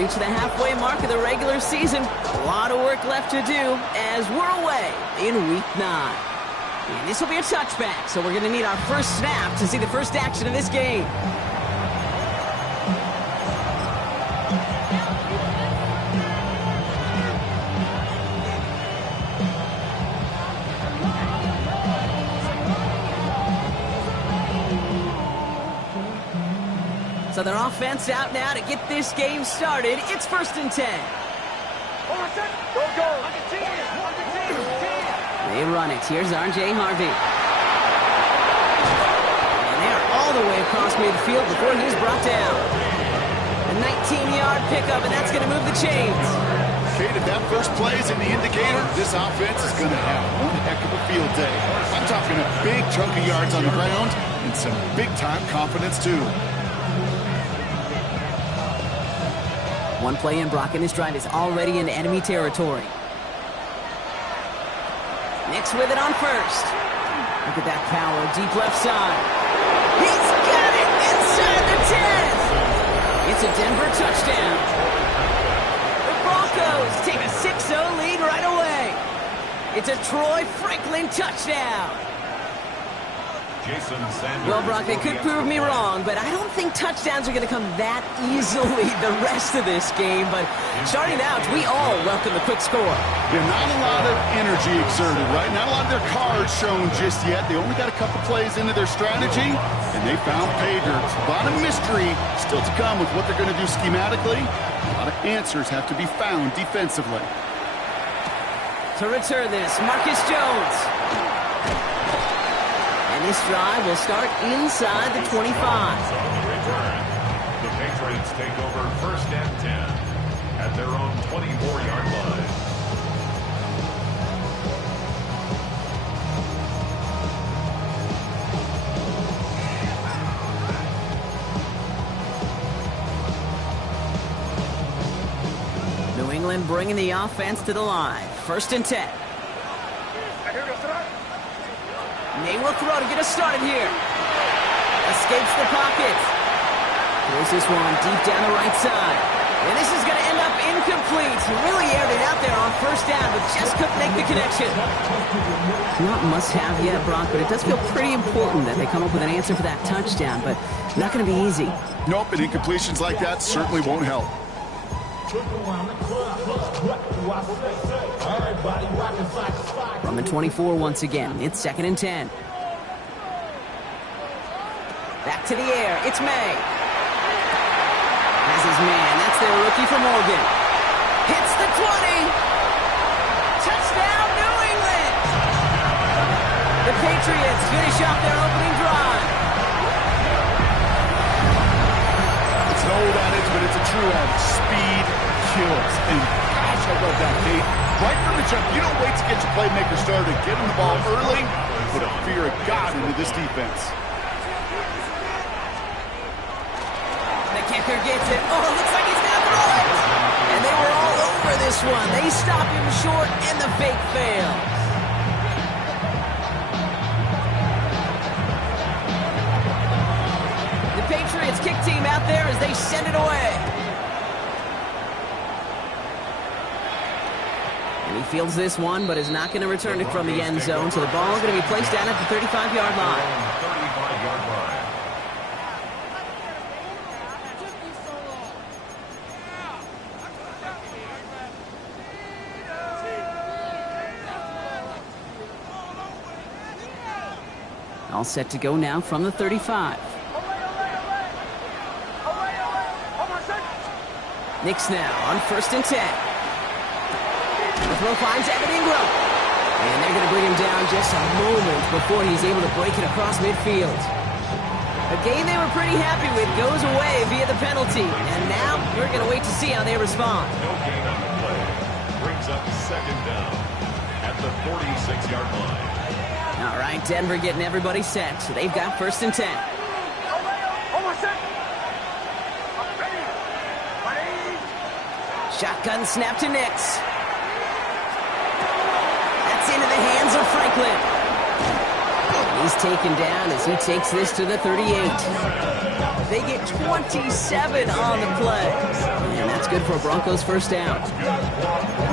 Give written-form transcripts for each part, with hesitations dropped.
reached the halfway mark of the regular season. A lot of work left to do as we're away in Week 9. And this will be a touchback, so we're going to need our first snap to see the first action of this game. So their offense out now to get this game started. It's 1st and 10. They run it. Here's R.J. Harvey. And they're all the way across midfield before he's brought down. A 19-yard pickup, and that's going to move the chains. Kate, if that first play is an indicator, this offense is going to have one heck of a field day. I'm talking a big chunk of yards on the ground and some big-time confidence, too. One play in, Brock, and this drive is already in enemy territory. Nix with it on first. Look at that power, deep left side. He's got it inside the 10. It's a Denver touchdown. The Broncos take a 6-0 lead right away. It's a Troy Franklin touchdown. Well, Brock, they could prove me wrong, but I don't think touchdowns are going to come that easily the rest of this game. But starting out, we all welcome the quick score. Yeah, not a lot of energy exerted, right? Not a lot of their cards shown just yet. They only got a couple plays into their strategy, and they found pay dirt. A lot of mystery still to come with what they're going to do schematically. A lot of answers have to be found defensively. To return this, Marcus Jones. And this drive will start inside the 25. The Patriots take over 1st and 10 at their own 24-yard line. New England bringing the offense to the line. 1st and 10. They will throw to get us started here. Escapes the pocket. Throws this one deep down the right side. And this is going to end up incomplete. Really aired it out there on 1st down, but just couldn't make the connection. Not must-have yet, Brock, but it does feel pretty important that they come up with an answer for that touchdown, but not going to be easy. Nope, and incompletions like that certainly won't help. From the 24 once again, it's 2nd and 10. Back to the air, it's May. Has his man, that's their rookie from Oregon. Hits the 20. Touchdown, New England. The Patriots finish off their opening drive. It's an old adage, but it's a true adage. Speed kills. And gosh, I love that, Kate. Right from the jump, you don't wait to get your playmaker started. Get him the ball early. Put a fear of God into this defense. The kicker gets it. Oh, it looks like he's going to throw it. And they were all over this one. They stop him short, and the fake fails. The Patriots kick team out there as they send it away. And he fields this one, but is not going to return it from the end zone. So the ball is going to be placed down at the 35-yard line. 35-yard line. All set to go now from the 35. Nix now on 1st and 10. The throw finds Evan Ingram. And they're going to bring him down just a moment before he's able to break it across midfield. A game they were pretty happy with goes away via the penalty. And now we're going to wait to see how they respond. No gain on the play. Brings up 2nd down at the 46-yard line. All right, Denver getting everybody set. So they've got 1st and 10. Shotgun snap to Nix. That's into the hands of Franklin. He's taken down as he takes this to the 38. They get 27 on the play. And that's good for a Broncos first down.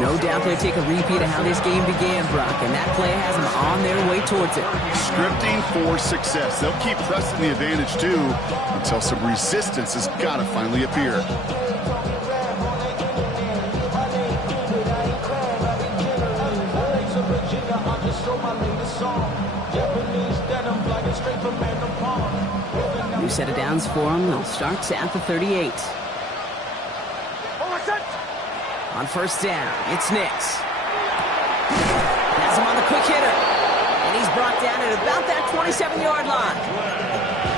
No doubt they'll take a repeat of how this game began, Brock, and that play has them on their way towards it. Scripting for success. They'll keep pressing the advantage, too, until some resistance has got to finally appear. New set of downs for them. They'll start at the 38. On first down, it's Nix. That's him on the quick hitter. And he's brought down at about that 27-yard line.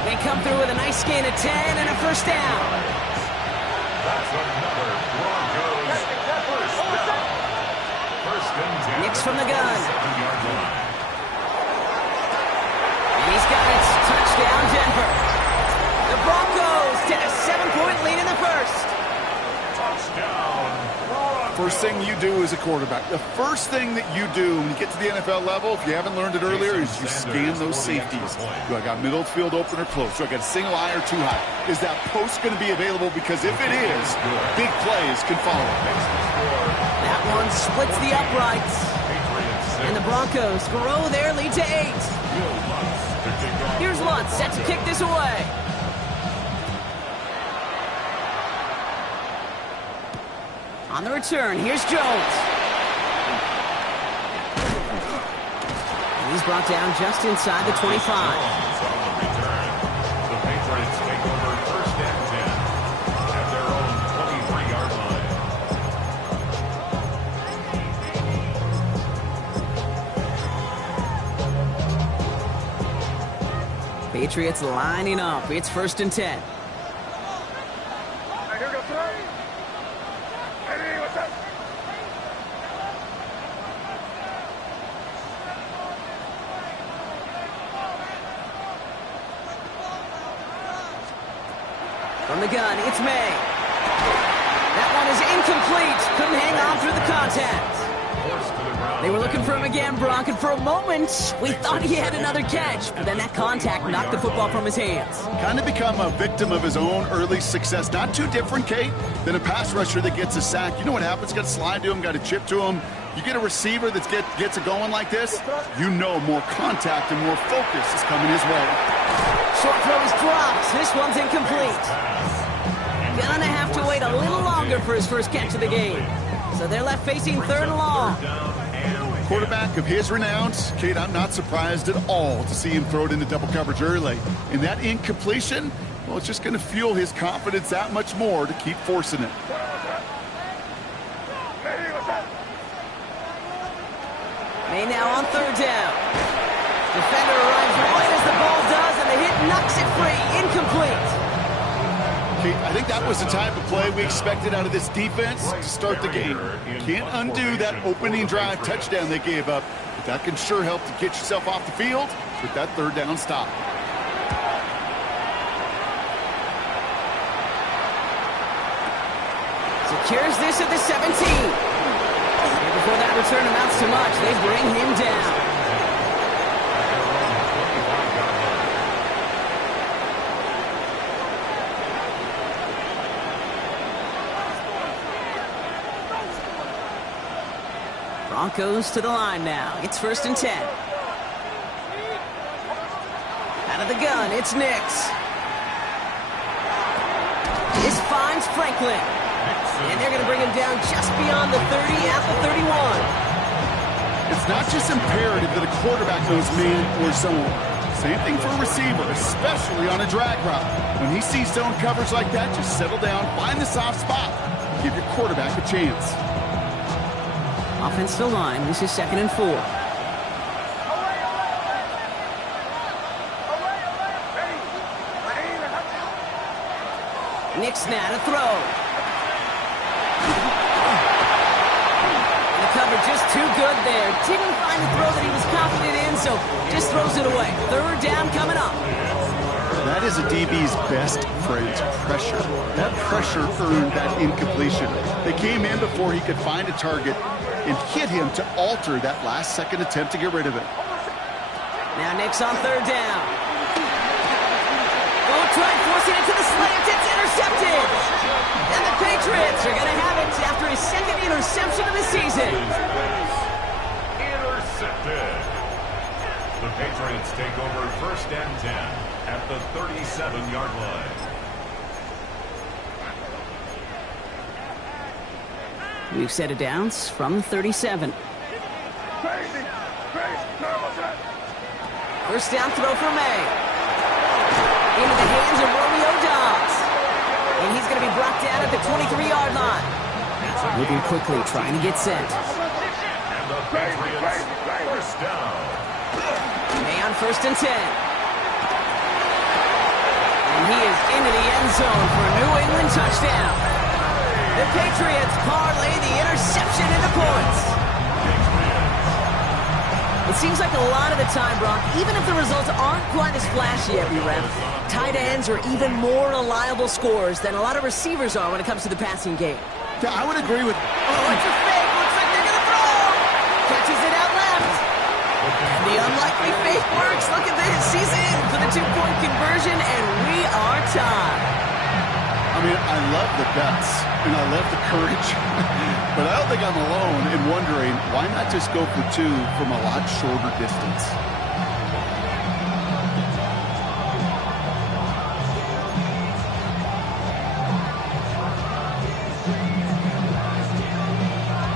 They come through with a nice gain of 10 and a first down. That's another Broncos first down. First and 10. Nix from the gun. 7-yard line. And he's got it. Touchdown, Denver. The Broncos take a 7-point lead in the first. Touchdown. First thing you do as a quarterback, the first thing that you do when you get to the NFL level, if you haven't learned it earlier, is you scan those safeties. Do I got middle field open or close? Do I got a single eye or too high? Is that post going to be available? Because if it is, big plays can follow. That one splits the uprights. And the Broncos grow their lead to 8. Here's Lutz set to kick this away. On the return, here's Jones. And he's brought down just inside the 25. On the return, the Patriots take over first and 10 at their own 23-yard line. Patriots lining up. It's first and 10. From the gun, it's May. That one is incomplete. Couldn't hang on through the contact. They were looking for him again, Brock, and for a moment, we thought he had another catch. But then that contact knocked the football from his hands. Kind of become a victim of his own early success. Not too different, Kate, than a pass rusher that gets a sack. You know what happens? Got to slide to him, got to chip to him. You get a receiver that gets it going like this, you know more contact and more focus is coming his way. Short throw is dropped. This one's incomplete. Gonna have to wait a little longer for his first catch of the game. So they're left facing third and long. Quarterback of his renown, Kate, I'm not surprised at all to see him throw it into double coverage early. And that incompletion, well, it's just going to fuel his confidence that much more to keep forcing it. May now on third down. Defender arrives right as the ball does, and the hit knocks it free. Incomplete. Kate, I think that was the type of play we expected out of this defense to start the game. Can't undo that opening drive touchdown they gave up, but that can sure help to get yourself off the field with that third down stop. Secures this at the 17. And before that return amounts to much, they bring him down. Broncos to the line now. It's first and 10. Out of the gun, it's Nix. This finds Franklin. And they're going to bring him down just beyond the 30 at the 31. It's not just imperative that a quarterback knows man or zone. Same thing for a receiver, especially on a drag route. When he sees zone coverage like that, just settle down, find the soft spot, give your quarterback a chance. Offensive line, this is second and 4. Nix now to throw. And the cover just too good there. Didn't find the throw that he was confident in, so just throws it away. Third down coming up. That is a DB's best friend, pressure. That pressure earned that incompletion. They came in before he could find a target and hit him to alter that last-second attempt to get rid of it. Now Nick's on third down. Oh, try forcing it to the slant. It's intercepted. And the Patriots are going to have it after his second interception of the season. Intercepted. The Patriots take over first and 10 at the 37-yard line. We've set it downs from the 37. First down throw for May. Into the hands of Romeo Dobbs. And he's going to be brought down at the 23-yard line. Moving quickly, trying to get set. And the Patriots first down. May on first and 10. And he is into the end zone for a New England touchdown. The Patriots parlay the interception into points. It seems like a lot of the time, Brock, even if the results aren't quite as flashy every rep, tight ends are even more reliable scorers than a lot of receivers are when it comes to the passing game. Yeah, I would agree with... Oh, it's a fake. Looks like they're going to throw. Catches it out left. And the unlikely fake works. Look at this. He's in for the two-point conversion, and we are tied. I mean, I love the guts, and I love the courage, but I don't think I'm alone in wondering, why not just go for two from a lot shorter distance?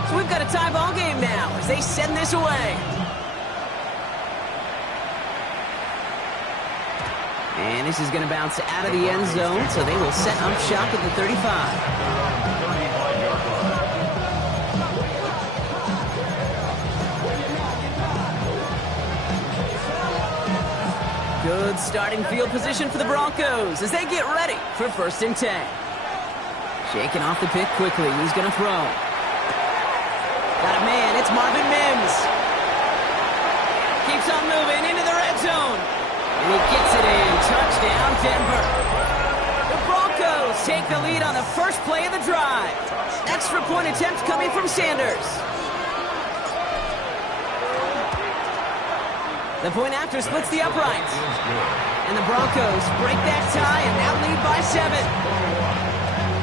So we've got a tie ball game now as they send this away. And this is going to bounce out of the end zone, so they will set up shop at the 35. Good starting field position for the Broncos as they get ready for first and 10. Shaking off the pick quickly. He's going to throw. Got a man. It's Marvin Mims. Keeps on moving into the red zone. And he gets it in. Touchdown, Denver. The Broncos take the lead on the first play of the drive. Extra point attempt coming from Sanders. The point after splits the uprights. And the Broncos break that tie and now lead by 7.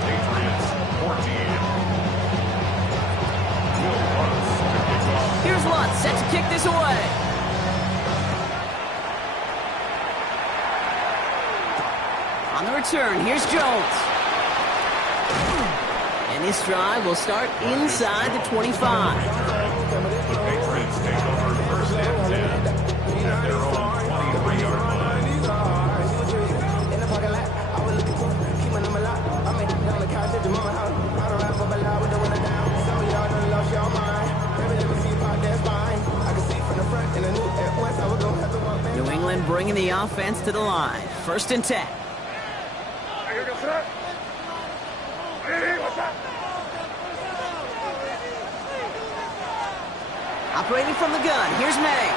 Patriots 14. Here's Lutz set to kick this away. On the return, here's Jones. And this drive will start inside the 25. The Patriots take over first and 10 at their own 23-yard line. New England bringing the offense to the line. First and 10. Operating from the gun, here's May.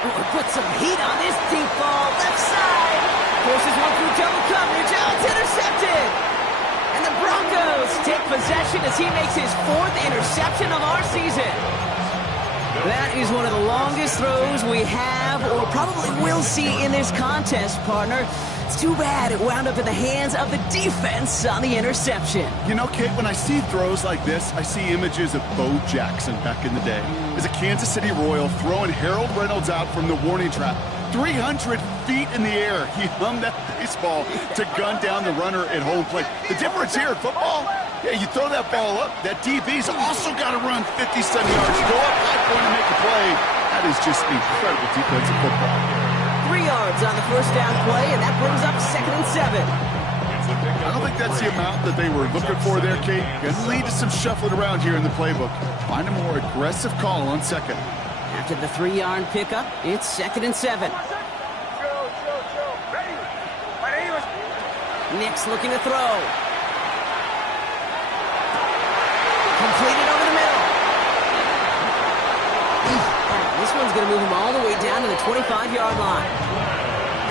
Oh, put some heat on this deep ball, left side. Forces one through double coverage, oh, it's intercepted. And the Broncos take possession as he makes his 4th interception of our season. That is one of the longest throws we have or probably will see in this contest, partner. It's too bad it wound up in the hands of the defense on the interception. You know, Kate, when I see throws like this, I see images of Bo Jackson back in the day. As a Kansas City Royal throwing Harold Reynolds out from the warning trap. 300 feet in the air, he hummed that baseball to gun down the runner at home plate. The difference here in football, yeah, you throw that ball up, that DB's also got to run 50-some yards, go up high point and make a play. That is just incredible defensive football. 3 yards on the first down play, and that brings up 2nd and 7. I don't think that's the amount that they were looking for there, Kate. Going to lead to some shuffling around here in the playbook. Find a more aggressive call on second. After the 3-yard pickup, it's 2nd and 7. Nick's looking to throw. Completed over the middle. This one's going to move him all the way down to the 25-yard line.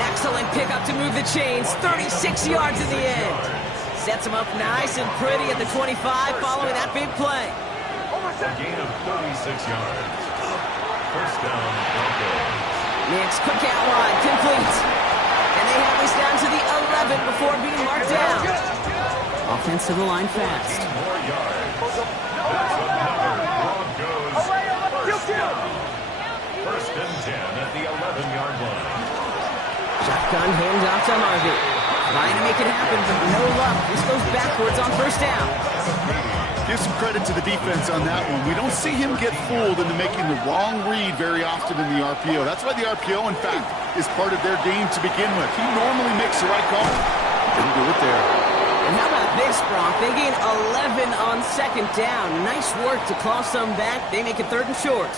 Excellent pickup to move the chains. 36 yards in the end. Sets him up nice and pretty at the 25 following that big play. A gain of 36 yards. First down, Broncos. Nix, quick out wide, complete. And they have this down to the 11 before being marked down. Offense to the line fast. 15 more yards. That's another Broncos first down. First and 10 at the 11-yard line. Shotgun handoff to Harvey. Trying to make it happen, but no luck. This goes backwards on first down. Give some credit to the defense on that one. We don't see him get fooled into making the wrong read very often in the RPO. That's why the RPO, in fact, is part of their game to begin with. He normally makes the right call. Didn't do it there. And how about this, Bronk? They gain 11 on second down. Nice work to claw some back. They make it 3rd and short.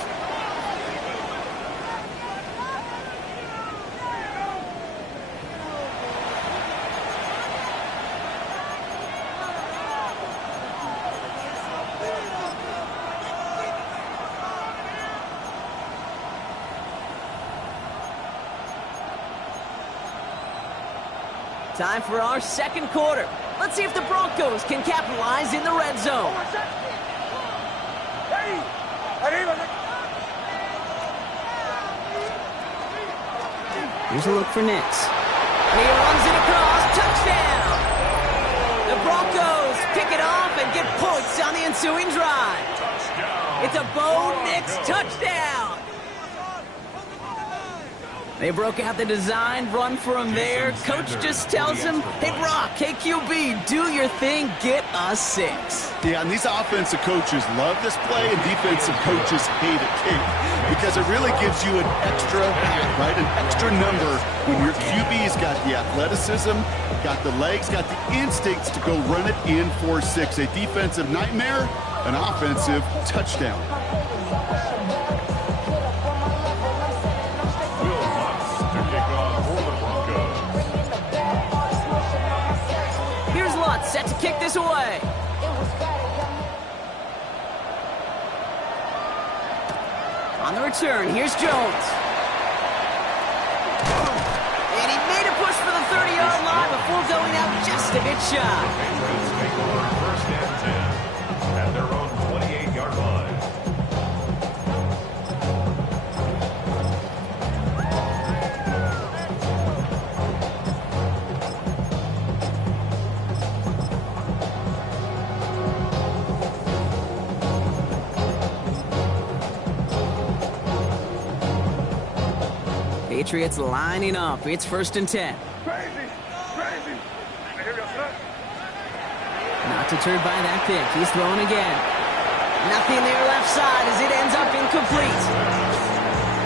Time for our second quarter. Let's see if the Broncos can capitalize in the red zone. Here's a look for Nix. He runs it across. Touchdown! The Broncos pick it off and get points on the ensuing drive. It's a Bo Nix touchdown! They broke out the design, run for him there. Coach just tells him, hey, Brock, hey, QB, do your thing, get us 6. Yeah, and these offensive coaches love this play, and defensive coaches hate it, Kate, because it really gives you an extra hat, right, an extra number when your QB's got the athleticism, got the legs, got the instincts to go run it in for 6. A defensive nightmare, an offensive touchdown. Set to kick this away. On the return, here's Jones. And he made a push for the 30-yard line before going out just a bit shy. Patriots take over first and 10 at their own 28-yard line. Patriots lining up. It's 1st and 10. Not deterred by that pick. He's throwing again. Nothing there left side as it ends up incomplete.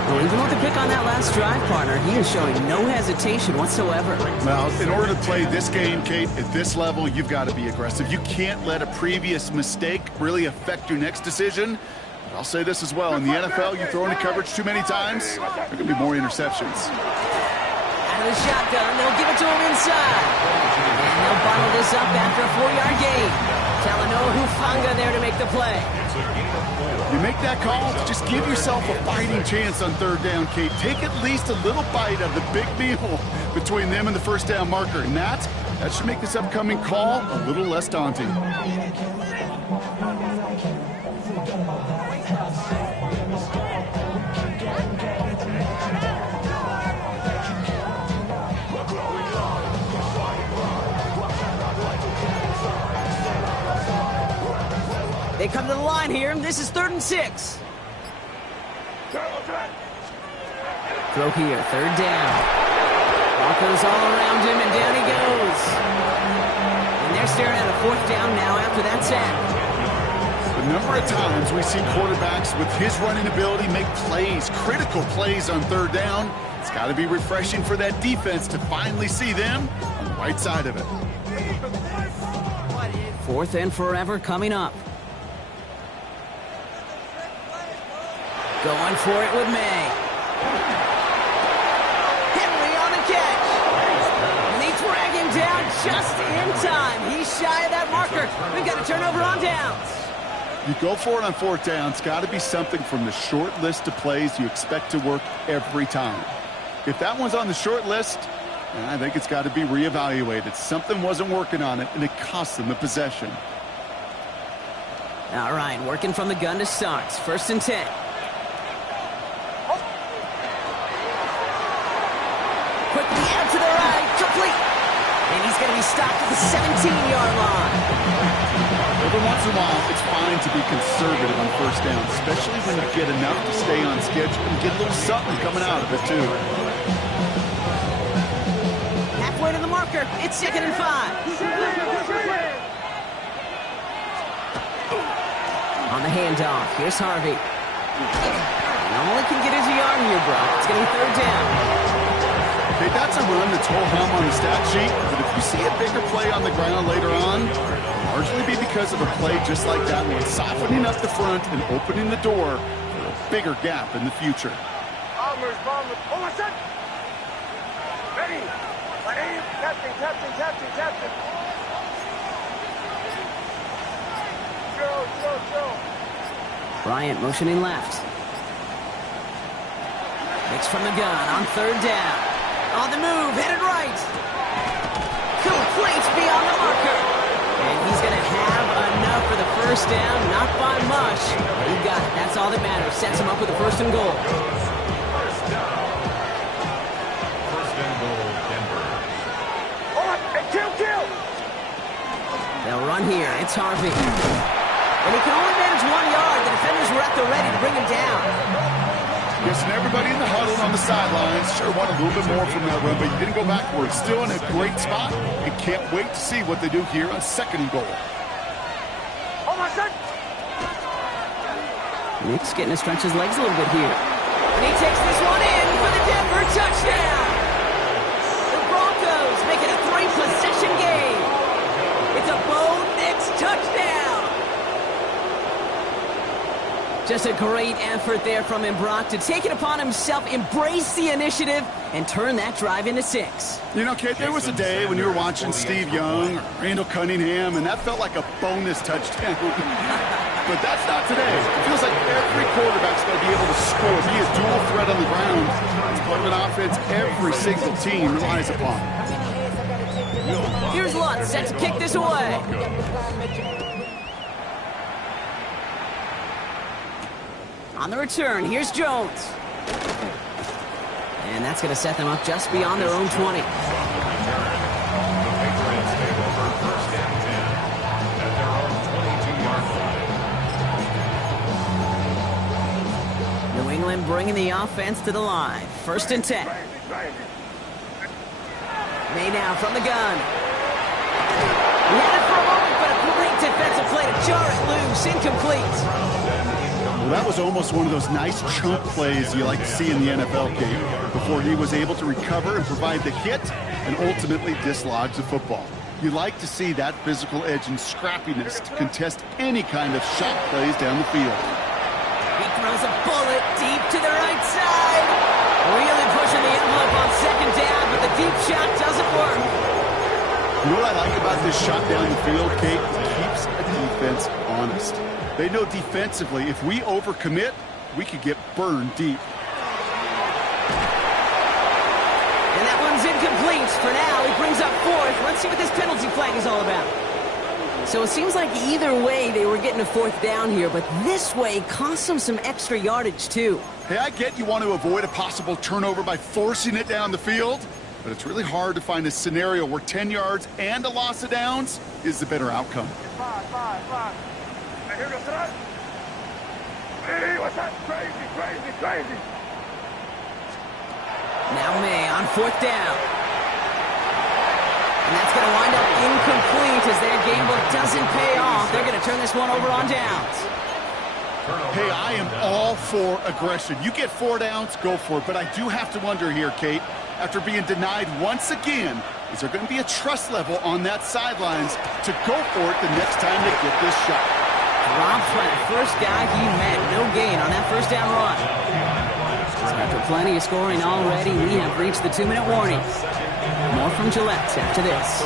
Well, even with the pick on that last drive, partner, he is showing no hesitation whatsoever. Well, in order to play this game, Kate, at this level, you've got to be aggressive. You can't let a previous mistake really affect your next decision. I'll say this as well. In the NFL, you throw into coverage too many times, there can be more interceptions. Out of the shotgun, they'll give it to him inside. And they'll bundle this up after a 4-yard gain. Talanoa Hufanga there to make the play. You make that call, just give yourself a fighting chance on 3rd down, Kate. Take at least a little bite of the big meal between them and the first down marker. And that should make this upcoming call a little less daunting. They come to the line here, and this is 3rd and 6. Throw here, 3rd down. Broncos all around him, and down he goes. And they're staring at a 4th down now after that sack. The number of times we see quarterbacks with his running ability make plays, critical plays on 3rd down. It's got to be refreshing for that defense to finally see them on the right side of it. 4th and forever coming up. Going for it with May. Henry on the catch. And they drag him down just in time. He's shy of that marker. We've got a turnover on downs. You go for it on 4th down. It's got to be something from the short list of plays you expect to work every time. If that one's on the short list, I think it's got to be reevaluated. Something wasn't working on it, and it cost them the possession. All right, working from the gun to start. 1st and 10. he's going to be stopped at the 17-yard line. Every once in a while, it's fine to be conservative on first down, especially when you get enough to stay on schedule and get a little something coming out of it, too. Halfway to the marker. It's 2nd and 5. On the handoff, here's Harvey. He only can get his yard here, Brock. It's going to be 3rd down. Okay, that's a run that's ho-hum on the stat sheet, but if you see a bigger play on the ground later on, it'll largely be because of a play just like that one, softening up the front and opening the door for a bigger gap in the future. Bombers. Oh, what's that? Ready. Captain. Go. Bryant motioning left. Mix from the gun on 3rd down. On the move, headed right. Complete beyond the marker. And he's going to have enough for the 1st down, not by much. But he got it. That's all that matters. Sets him up with a 1st and goal. 1st down. 1st and goal, Denver. Kill. They'll run here. It's Harvey. And he can only manage 1 yard. The defenders were at the ready to bring him down. Yes, and everybody in the huddle on the sidelines sure want a little bit more from that run, but you didn't go backwards. Still in a great spot. You can't wait to see what they do here on 2nd and goal. Oh, my son! Nick's getting to stretch his legs a little bit here. And he takes this one in for the Denver touchdown. The Broncos make it a 3-possession game. It's a Bo Nix touchdown. Just a great effort there from him, Brock, to take it upon himself, embrace the initiative, and turn that drive into 6. You know, Kate, there was a day when you were watching Steve Young or Randall Cunningham, and that felt like a bonus touchdown. But that's not today. It feels like every quarterback's going to be able to score, be a dual threat on the ground. It's part of an offense every single team relies upon. Here's Lutz, set to kick this away. On the return, here's Jones. And that's going to set them up just beyond their own 20. The Patriots take over 1st and 10 at their own 22-yard line. New England bringing the offense to the line. 1st and 10. May now from the gun. He had it for a moment, but a great defensive play to jar it loose. Incomplete. Well, that was almost one of those nice chunk plays you like to see in the NFL game before he was able to recover and provide the hit and ultimately dislodge the football. You like to see that physical edge and scrappiness to contest any kind of shot plays down the field. He throws a bullet deep to the right side. Really pushing the envelope on 2nd down, but the deep shot doesn't work. You know what I like about this shot down the field, Kate? It keeps the defense honest. They know defensively, if we overcommit, we could get burned deep. And that one's incomplete. For now, he brings up 4th. Let's see what this penalty flag is all about. So it seems like either way they were getting a 4th down here, but this way cost them some extra yardage too. Hey, I get you want to avoid a possible turnover by forcing it down the field, but it's really hard to find a scenario where 10 yards and a loss of downs is the better outcome. 5. Here goes that. Hey, what's that? Crazy. Now May on 4th down. And that's going to wind up incomplete as their game book doesn't pay off. They're going to turn this one over on downs. Hey, I am all for aggression. You get 4 downs, go for it. But I do have to wonder here, Kate, after being denied once again, is there going to be a trust level on that sidelines to go for it the next time they get this shot? Dropped by the first guy he met. No gain on that 1st down run. So after plenty of scoring already, we have reached the 2-minute warning. More from Gillette after this.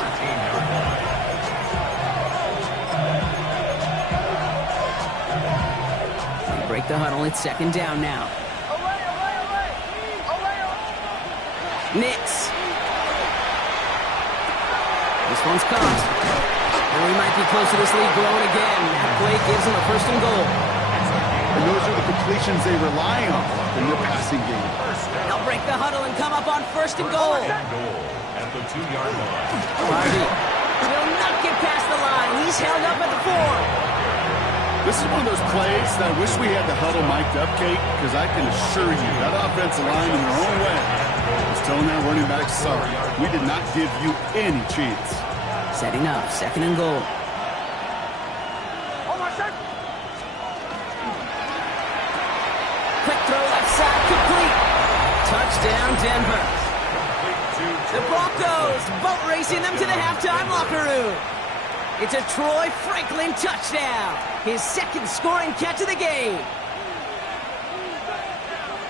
They break the huddle. It's 2nd down now. Nix. This one's caught. And we might be close to this lead growing again. That play gives them a 1st and goal. and those are the completions they rely on in their passing game. They'll break the huddle and come up on 1st and goal. At the 2-yard line. Harvey will not get past the line. He's held up at the 4. This is one of those plays that I wish we had the huddle mic'd up, Kate, because I can assure you that offensive line in their own way is telling that running back, sorry, we did not give you any chance. Setting up, 2nd and goal. Quick throw left side, complete. Touchdown, Denver. The Broncos boat racing them to the halftime locker room. It's a Troy Franklin touchdown. His 2nd scoring catch of the game.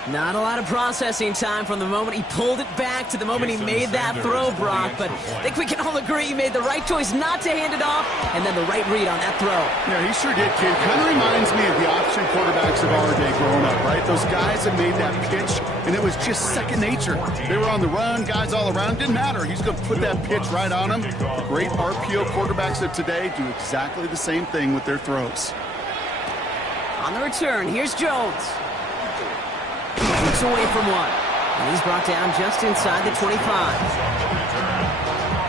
Not a lot of processing time from the moment he pulled it back to the moment he made that throw, Brock. But I think we can all agree he made the right choice not to hand it off, and then the right read on that throw. Yeah, he sure did, kid. Kind of reminds me of the option quarterbacks of our day growing up, right? Those guys that made that pitch, and it was just second nature. They were on the run, guys all around. Didn't matter. He's going to put that pitch right on them. The great RPO quarterbacks of today do exactly the same thing with their throws. On the return, here's Jones. Looks away from one. And he's brought down just inside the 25.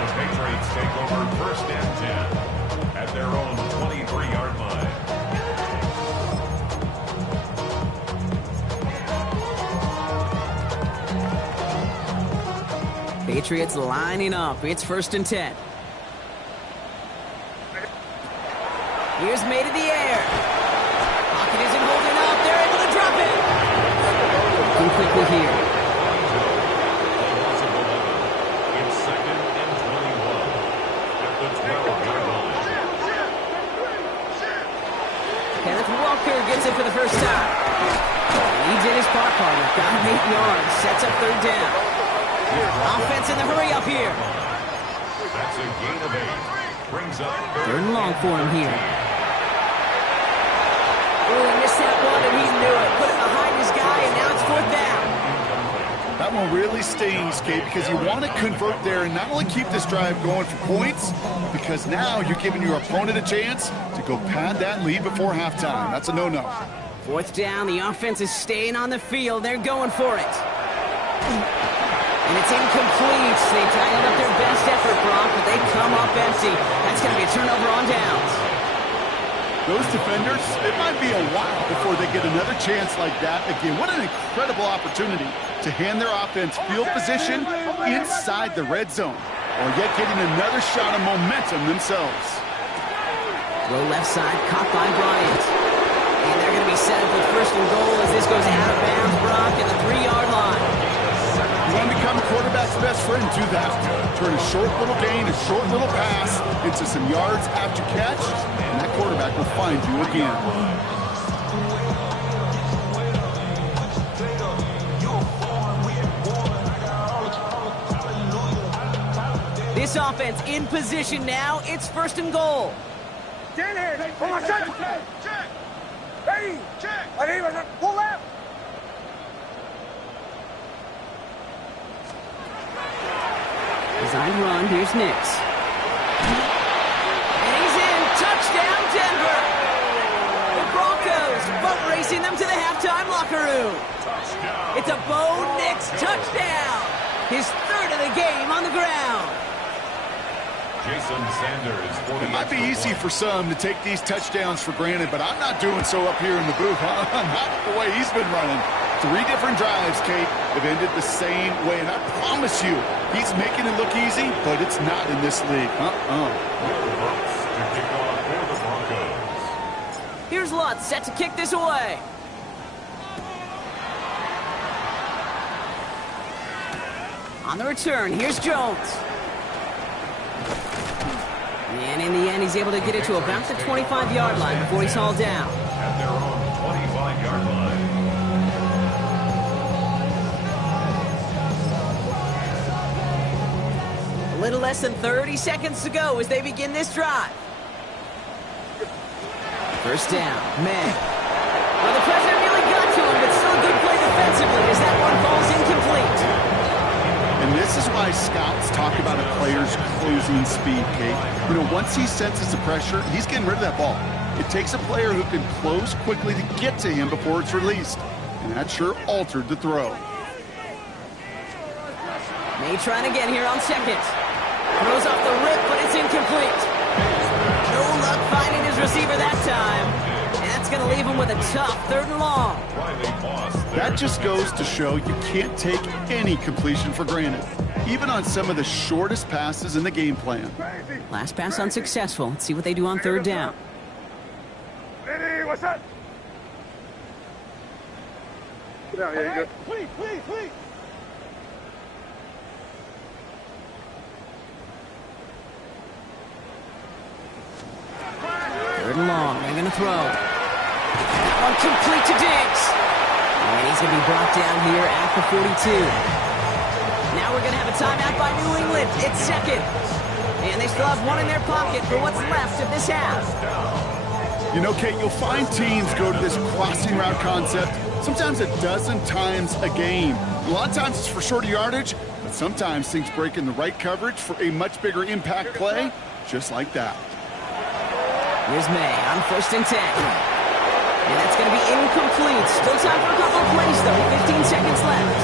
The Patriots take over 1st and 10 at their own 23-yard line. Patriots lining up. It's 1st and 10. Here's made in the air. Pocket isn't holding up. They're able to drop it. Looking quickly here. It's 2nd and 21 at the 12-yard line. Kenneth Walker gets it for the first time. He did his part, partner. Got him 8 yards. Sets up 3rd down. Offense in the hurry up here. That's a gain of 8. Brings up 3rd and long for him here. Oh, he missed that one, and he knew it. Put it behind his guy, and now it's 4th down. That one really stings, Kate, because you want to convert there and not only keep this drive going for points, because now you're giving your opponent a chance to go pad that lead before halftime. That's a no-no. 4th down, the offense is staying on the field. They're going for it. And it's incomplete. They dialed up their best effort, Brock, but they come up empty. That's going to be a turnover on downs. Those defenders, it might be a while before they get another chance like that again. What an incredible opportunity to hand their offense field position inside the red zone, or yet getting another shot of momentum themselves. Throw left side, caught by Bryant. And they're going to be set up with 1st and goal as this goes out of bounds, Brock, at the 3-yard line. You want to become a quarterback's best friend, do that. Turn a short little gain, a short little pass into some yards after catch, and that quarterback will find you again. This offense in position now. It's 1st and goal. Stand here. Hold on, check. Hey, check. Pull out. Design run. Here's Nix. And he's in. Touchdown, Denver. The Broncos boat racing them to the halftime locker room. It's a Bo Nix touchdown. His 3rd of the game on the ground. Jason Sanders for the It might be easy for some to take these touchdowns for granted, but I'm not doing so up here in the booth. Not the way he's been running. 3 different drives, Kate, have ended the same way. And I promise you, he's making it look easy, but it's not in this league. Lutz to kick off for the Broncos. Here's Lutz set to kick this away. On the return, here's Jones. And in the end, he's able to get it to about the 25-yard line before he's hauled down. At their own 25-yard line. A little less than 30 seconds to go as they begin this drive. 1st down, May. Well, the pressure really got to him, but still a good play defensively as that one falls incomplete. And this is why scouts talk about a player's closing speed, Kate. You know, once he senses the pressure, he's getting rid of that ball. It takes a player who can close quickly to get to him before it's released. And that sure altered the throw. May trying again here on second. Throws off the rip, but it's incomplete. No luck finding his receiver that time. That's going to leave him with a tough 3rd and long. That just goes to show you can't take any completion for granted, even on some of the shortest passes in the game plan. Last pass unsuccessful. Let's see what they do on 3rd down. Ready, what's up? Get out here, you good? Please. 3rd and long. They're going to throw. That one complete to Diggs. And he's going to be brought down here at the 42. Now we're going to have a timeout by New England. It's 2nd. And they still have one in their pocket for what's left of this half. You know, Kate, you'll find teams go to this crossing route concept sometimes a dozen times a game. A lot of times it's for shorter yardage, but sometimes things break in the right coverage for a much bigger impact play, just like that. Here's May on 1st and 10. And that's going to be incomplete. Still time for a couple of plays, though. 15 seconds left.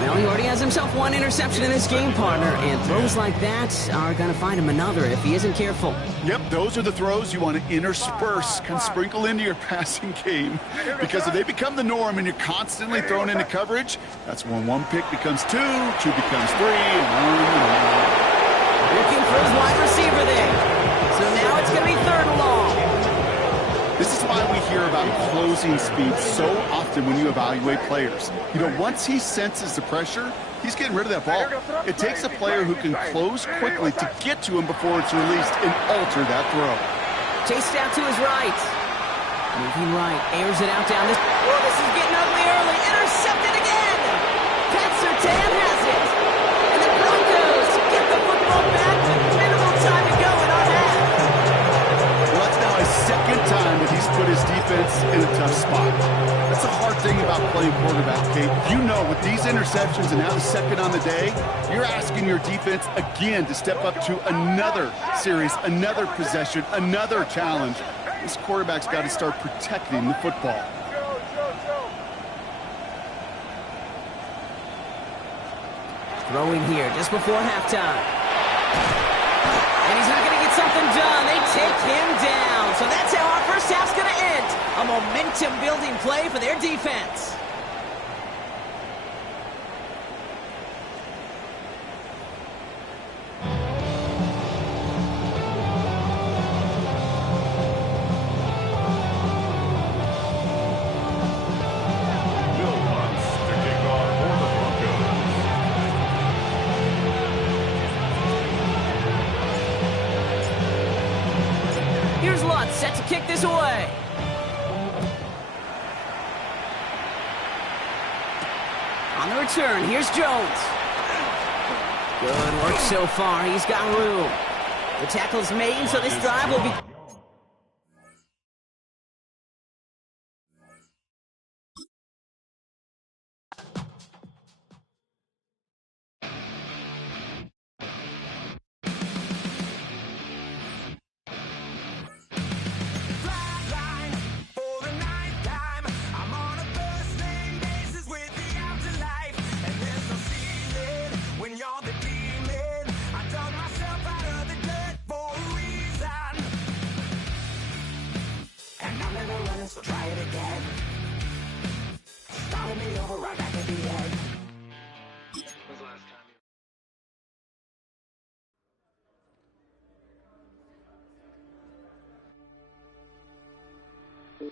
Well, he already has himself one interception in this game, partner, and throws like that are going to find him another if he isn't careful. Yep, those are the throws you want to intersperse, kind of sprinkle into your passing game, because if they become the norm and you're constantly thrown into coverage, that's when one pick becomes two becomes three, and on. Looking for his wide receiver there. So now it's going to be 3rd and long. This is why we hear about closing speed so often when you evaluate players. You know, once he senses the pressure, he's getting rid of that ball. It takes a player who can close quickly to get to him before it's released and alter that throw. Chased out to his right. Moving right, airs it out down this. Oh, this is getting ugly early. Intercepted again. Pat Surtain has it. And the Broncos get the football back with minimal time to go in our half. Well, that's now his 2nd time that he's put his defense in a tough spot. That's the hard thing about playing quarterback, Kate. You know, with these interceptions and now the 2nd on the day, you're asking your defense again to step up to another series, another possession, another challenge. This quarterback's got to start protecting the football. Throwing here just before halftime. And he's not going to get something done. They take him down. So that's how our first half's going to end. A momentum-building play for their defense. Here's Lutz set to kick this away. On the return, here's Jones. Good work so far. He's got room. The tackle's made, so this drive will be... So try it again. Starting me over right back at the end. When's the last time you...